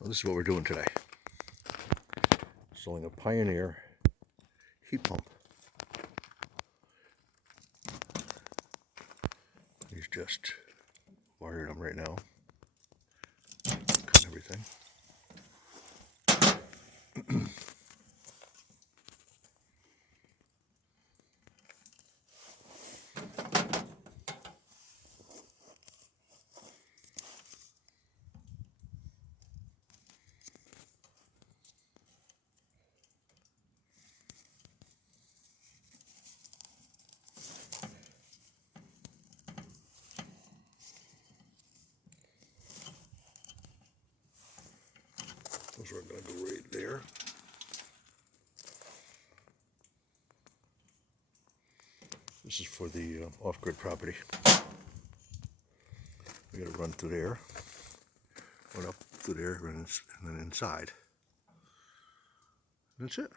Well, this is what we're doing today. Installing a Pioneer heat pump. He's just wired them right now. Cutting everything. Those are going to go right there. This is for the off-grid property. We got to run through there, run up through there, and then inside. That's it.